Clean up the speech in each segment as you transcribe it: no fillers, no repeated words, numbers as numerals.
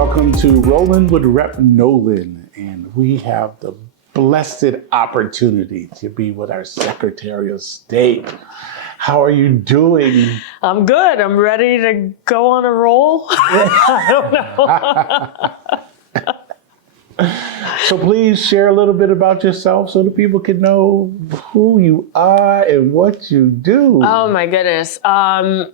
welcome to Rollin with Rep Nolan. And we have the blessed opportunity to be with our Secretary of State. How are you doing? I'm good. I'm ready to go on a roll. I don't know. So please share a little bit about yourself so the people can know who you are and what you do. Oh my goodness.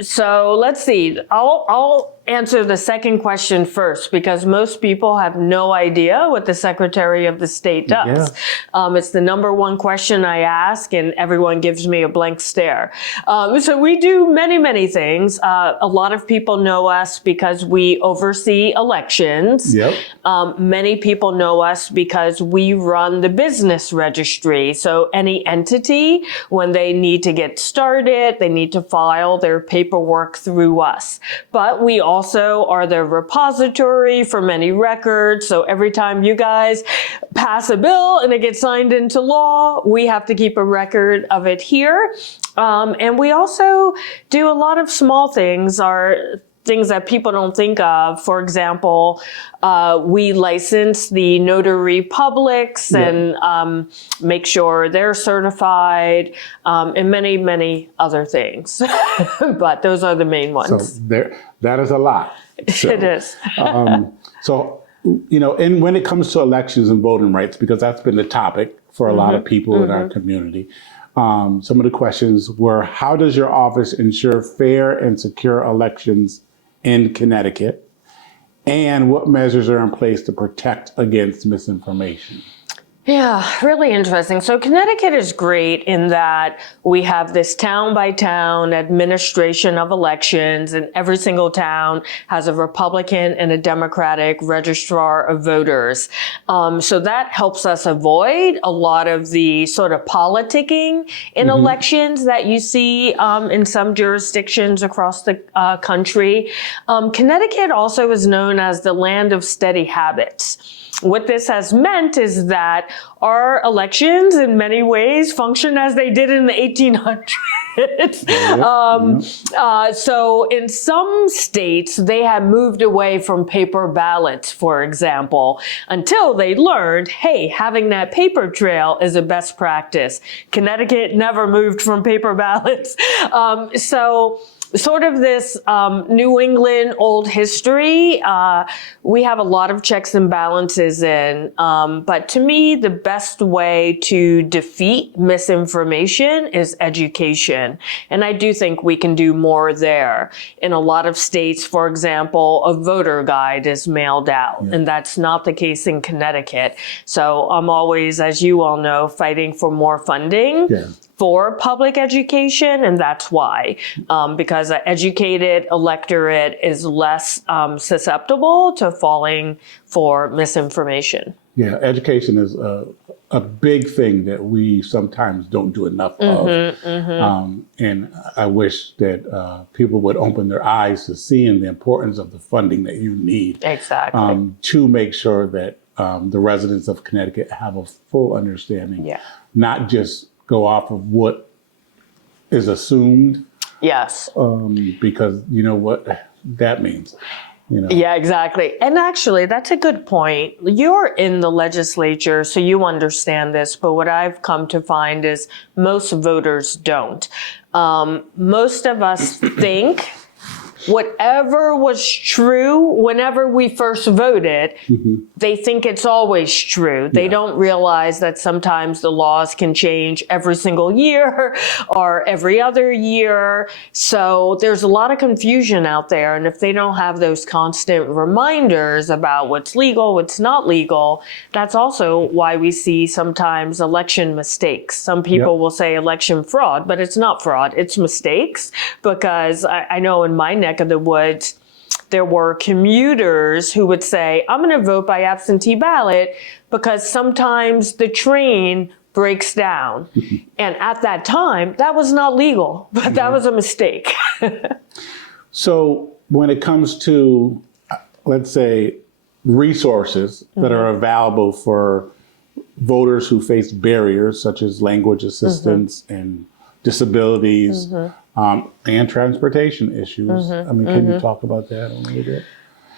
So let's see. I'll answer the second question first because most people have no idea what the Secretary of the State does. Yeah. It's the number one question I ask and everyone gives me a blank stare. So we do many things. A lot of people know us because we oversee elections. Yep. Many people know us because we run the business registry. So any entity, when they need to get started, they need to file their paperwork through us. But we also are the repository for many records. So every time you guys pass a bill and it gets signed into law, we have to keep a record of it here. And we also do a lot of small things, things that people don't think of. For example, we license the notary publics and make sure they're certified, and many other things. But those are the main ones. So that is a lot. So, it is. And when it comes to elections and voting rights, because that's been the topic for a lot of people in our community, some of the questions were, how does your office ensure fair and secure elections in Connecticut? And what measures are in place to protect against misinformation? Yeah, really interesting. So Connecticut is great in that we have this town by town administration of elections, and every single town has a Republican and a Democratic registrar of voters. So that helps us avoid a lot of the sort of politicking in elections that you see in some jurisdictions across the country. Connecticut also is known as the land of steady habits. What this has meant is that our elections in many ways function as they did in the 1800s. So in some states, they have moved away from paper ballots, for example, until they learned, hey, having that paper trail is a best practice. Connecticut never moved from paper ballots. So sort of this New England old history, we have a lot of checks and balances in. But to me, the best way to defeat misinformation is education. And I do think we can do more there. In a lot of states, for example, a voter guide is mailed out, and that's not the case in Connecticut. So I'm always, as you all know, fighting for more funding. For public education, and that's why, because an educated electorate is less susceptible to falling for misinformation. Yeah, education is a big thing that we sometimes don't do enough of. And I wish that people would open their eyes to seeing the importance of the funding that you need to make sure that the residents of Connecticut have a full understanding, not just go off of what is assumed. Yes. Because you know what that means. Yeah, exactly. And actually, that's a good point. You're in the legislature, so you understand this. But what I've come to find is most voters don't. Most of us think whatever was true whenever we first voted, they think it's always true. They don't realize that sometimes the laws can change every single year or every other year. So there's a lot of confusion out there. And if they don't have those constant reminders about what's legal, what's not legal, that's also why we see sometimes election mistakes. Some people will say election fraud, but it's not fraud, it's mistakes. Because I know in my neck of the woods, there were commuters who would say, I'm going to vote by absentee ballot because sometimes the train breaks down. And at that time, that was not legal, but that was a mistake. So when it comes to, let's say, resources that are available for voters who face barriers such as language assistance and disabilities and transportation issues. I mean, can you talk about that a little bit?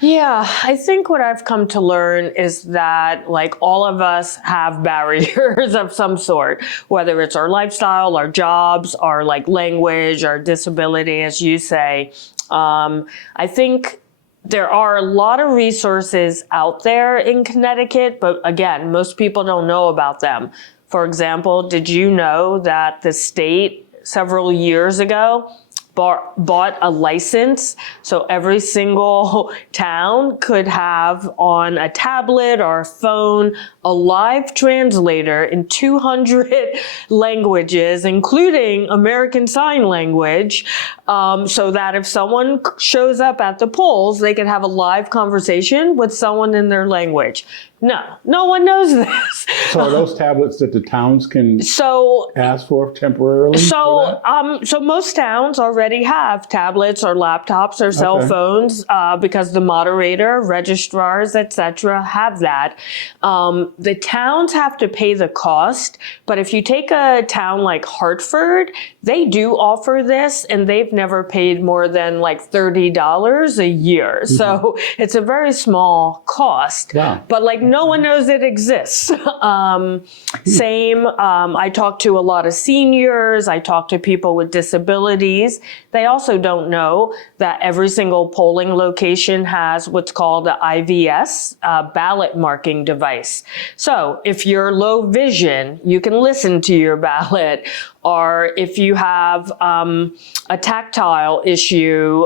Yeah, I think what I've come to learn is that like all of us have barriers of some sort, whether it's our lifestyle, our jobs, our like language, our disability, as you say. I think there are a lot of resources out there in Connecticut, but again, most people don't know about them. For example, did you know that the state several years ago bought a license so every single town could have on a tablet or a phone a live translator in 200 languages, including American Sign Language, so that if someone shows up at the polls, they could have a live conversation with someone in their language. No one knows this. So are those tablets that the towns can ask for temporarily? So most towns already have tablets or laptops or cell phones because the moderator, registrars, etc., have that. The towns have to pay the cost, but if you take a town like Hartford, they do offer this, and they've never paid more than like $30 a year. Mm-hmm. So it's a very small cost. Wow. But like no one knows it exists. I talk to a lot of seniors. I talk to people with disabilities. They also don't know that every single polling location has what's called an IVS, ballot marking device. So if you're low vision, you can listen to your ballot. Or if you have a tactile issue,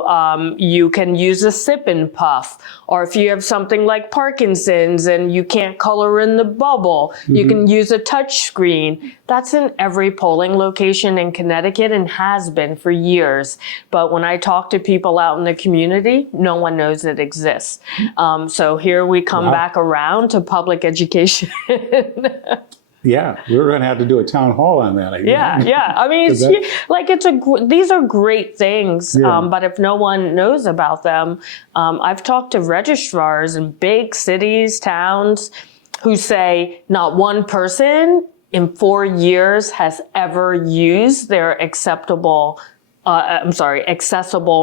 you can use a sip and puff. Or if you have something like Parkinson's and you can't color in the bubble, you can use a touch screen. That's in every polling location in Connecticut and has been for years. But when I talk to people out in the community, no one knows it exists. So here we come back around to public education. Yeah, we're going to have to do a town hall on that. I think. Yeah. I mean, these are great things, but if no one knows about them, I've talked to registrars in big cities, towns, who say not one person in 4 years has ever used their accessible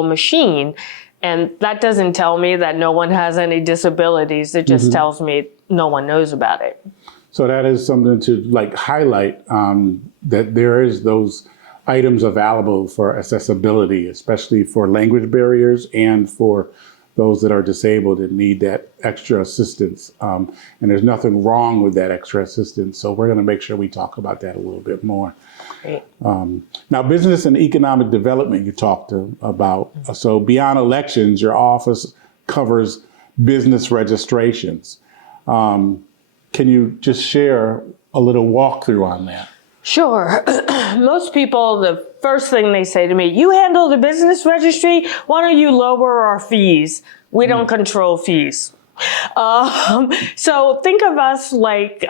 machine. And that doesn't tell me that no one has any disabilities. It just tells me no one knows about it. So that is something to like highlight, that there is those items available for accessibility, especially for language barriers and for those that are disabled and need that extra assistance. And there's nothing wrong with that extra assistance. So we're going to make sure we talk about that a little bit more. Great. Now, business and economic development you talked about. So beyond elections, your office covers business registrations. Can you just share a little walkthrough on that? Sure. Most people, the first thing they say to me, you handle the business registry, why don't you lower our fees? We don't control fees. So think of us like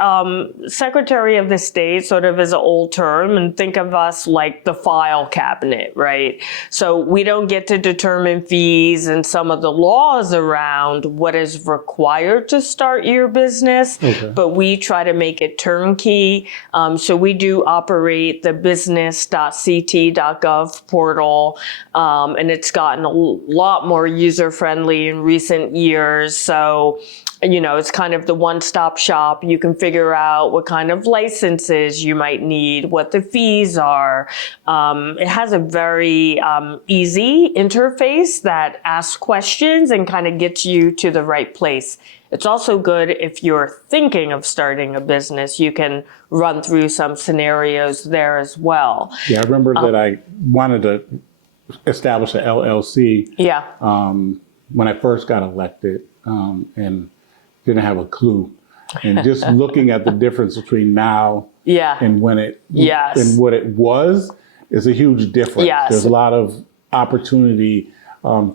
Secretary of the State, sort of as an old term, and think of us like the file cabinet, right? So we don't get to determine fees and some of the laws around what is required to start your business, but we try to make it turnkey. So we do operate the business.ct.gov portal, and it's gotten a lot more user-friendly in recent years. So, it's kind of the one-stop shop. You can figure out what kind of licenses you might need, what the fees are. It has a very easy interface that asks questions and kind of gets you to the right place. It's also good if you're thinking of starting a business. You can run through some scenarios there as well. Yeah, I remember that I wanted to establish an LLC when I first got elected. And didn't have a clue. And just looking at the difference between now and when and what it was is a huge difference. Yes. There's a lot of opportunity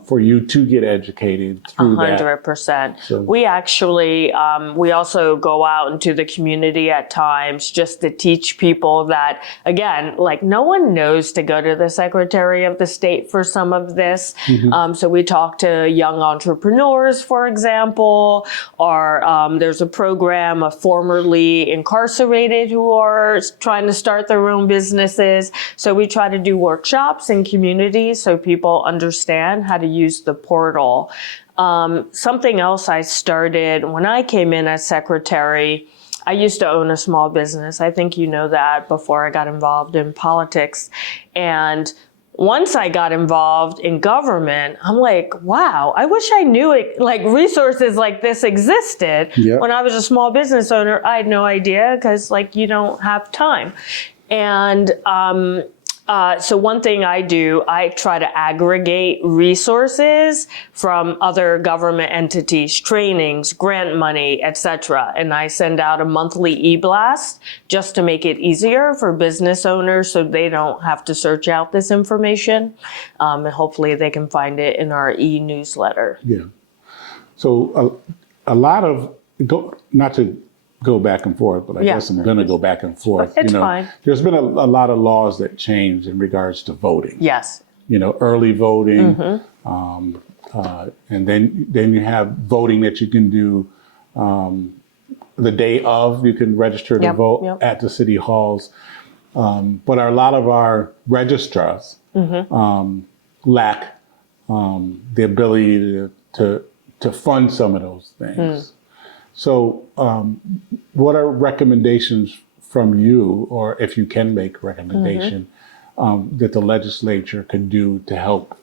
for you to get educated through 100%. that. So. We actually, we also go out into the community at times just to teach people that, again, like no one knows to go to the Secretary of the State for some of this. So we talk to young entrepreneurs, for example, or there's a program of formerly incarcerated who are trying to start their own businesses. So we try to do workshops in communities so people understand how to use the portal. Something else I started when I came in as secretary, I used to own a small business. I think you know that before I got involved in politics. And once I got involved in government, I'm like, wow, I wish I knew it, like resources like this existed. Yep. When I was a small business owner, I had no idea because like you don't have time. And so one thing I do, I try to aggregate resources from other government entities, trainings, grant money, etc. And I send out a monthly e-blast just to make it easier for business owners so they don't have to search out this information. And hopefully they can find it in our e-newsletter. Yeah. So a lot of, not to go back and forth, but I guess I'm going to go back and forth. It's fine. There's been a lot of laws that changed in regards to voting. Yes. Early voting, and then you have voting that you can do the day of. You can register to vote at the city halls, but a lot of our registrars lack the ability to fund some of those things. So what are recommendations from you, or if you can make a recommendation, that the legislature can do to help?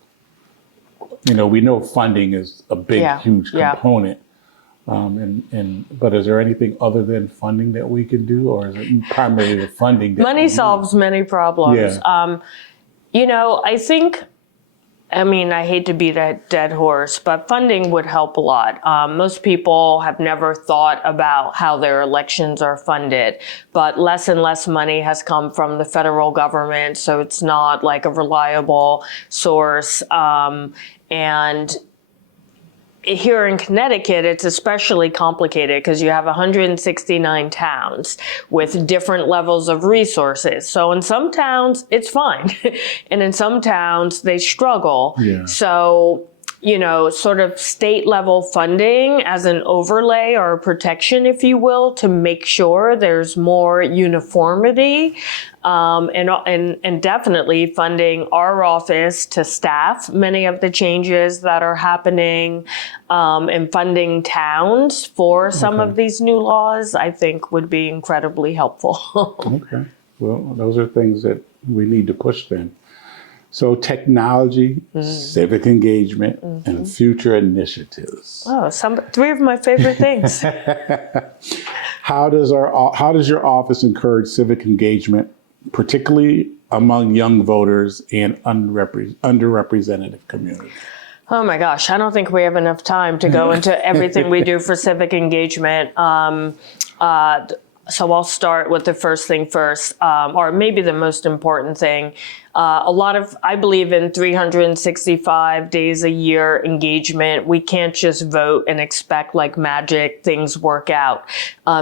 We know funding is a big, huge component. But is there anything other than funding that we can do, or is it primarily the funding? Money solves many problems. I hate to beat a dead horse, but funding would help a lot. Most people have never thought about how their elections are funded, but less and less money has come from the federal government, so it's not like a reliable source. And here in Connecticut, it's especially complicated because you have 169 towns with different levels of resources. So in some towns, it's fine. And in some towns, they struggle. Yeah. So, sort of state level funding as an overlay or protection, if you will, to make sure there's more uniformity. And definitely funding our office to staff many of the changes that are happening, and funding towns for some of these new laws, I think would be incredibly helpful. Okay. Well, those are things that we need to push then. So technology, civic engagement, and future initiatives. Oh, three of my favorite things. How does your office encourage civic engagement, particularly among young voters and underrepresented communities? Oh my gosh, I don't think we have enough time to go into everything we do for civic engagement. So I'll start with the first thing first, or maybe the most important thing. I believe in 365 days a year engagement. We can't just vote and expect like magic things work out.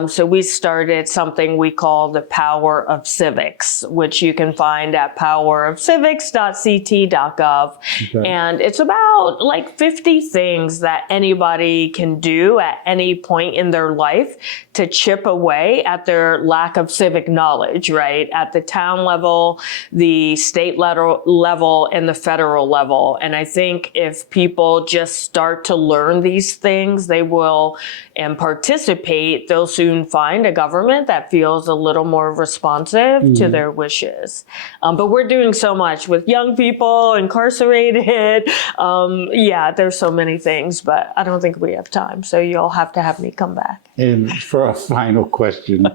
So we started something we call the Power of Civics, which you can find at powerofcivics.ct.gov. Okay. And it's about like 50 things that anybody can do at any point in their life to chip away at their lack of civic knowledge, right? At the town level, the state level, and the federal level. And I think if people just start to learn these things, they will, and participate, they'll soon find a government that feels a little more responsive to their wishes. But we're doing so much with young people, incarcerated. There's so many things, but I don't think we have time. So you'll have to have me come back. And for a final question,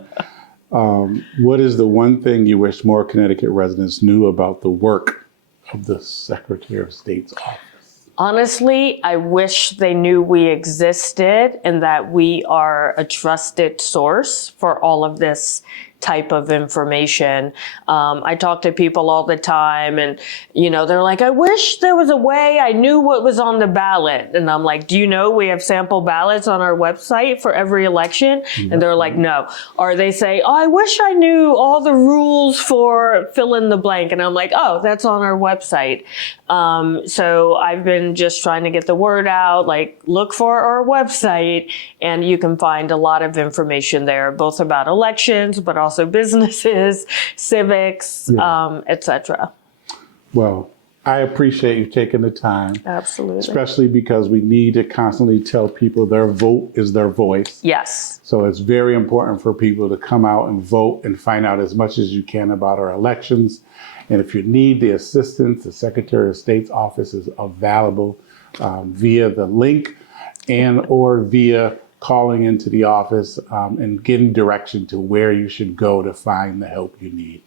what is the one thing you wish more Connecticut residents knew about the work of the Secretary of State's office? Honestly, I wish they knew we existed and that we are a trusted source for all of this type of information. I talk to people all the time and, they're like, I wish there was a way I knew what was on the ballot. And I'm like, do you know we have sample ballots on our website for every election? And they're like, no. Or they say, oh, I wish I knew all the rules for fill in the blank. And I'm like, oh, that's on our website. So I've been just trying to get the word out, like look for our website and you can find a lot of information there, both about elections, but also businesses, civics, etc. Well, I appreciate you taking the time, Absolutely. especially because we need to constantly tell people their vote is their voice. Yes. So it's very important for people to come out and vote and find out as much as you can about our elections. And if you need the assistance, the Secretary of State's office is available via the link and or via calling into the office and getting direction to where you should go to find the help you need.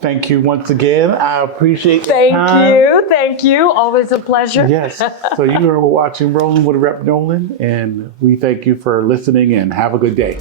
Thank you once again. I appreciate your time. Thank you. Thank you. Always a pleasure. Yes. So you are watching Rollin with Rep. Nolan, and we thank you for listening and have a good day.